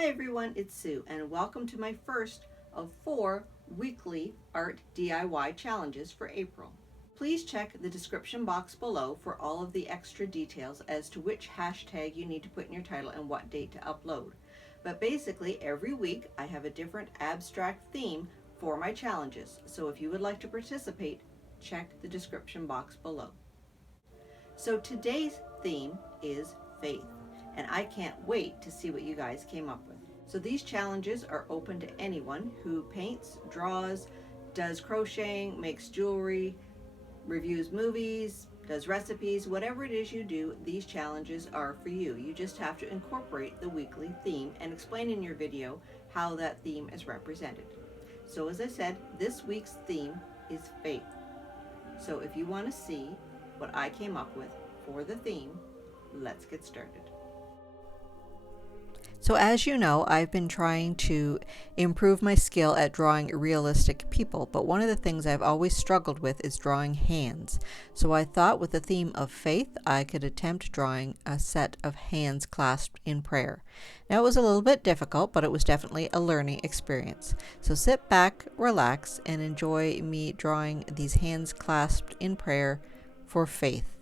Hi everyone, it's Sue and welcome to my first of 4 weekly art DIY challenges for April. Please check the description box below for all of the extra details as to which hashtag you need to put in your title and what date to upload. But basically every week I have a different abstract theme for my challenges, so if you would like to participate, check the description box below. So today's theme is faith, and I can't wait to see what you guys came up with. So these challenges are open to anyone who paints, draws, does crocheting, makes jewelry, reviews movies, does recipes, whatever it is you do, these challenges are for you. You just have to incorporate the weekly theme and explain in your video how that theme is represented. So as I said, this week's theme is faith. So if you want to see what I came up with for the theme, let's get started. So as you know, I've been trying to improve my skill at drawing realistic people, but one of the things I've always struggled with is drawing hands. So I thought with the theme of faith, I could attempt drawing a set of hands clasped in prayer. Now it was a little bit difficult, but it was definitely a learning experience. So sit back, relax, and enjoy me drawing these hands clasped in prayer for faith.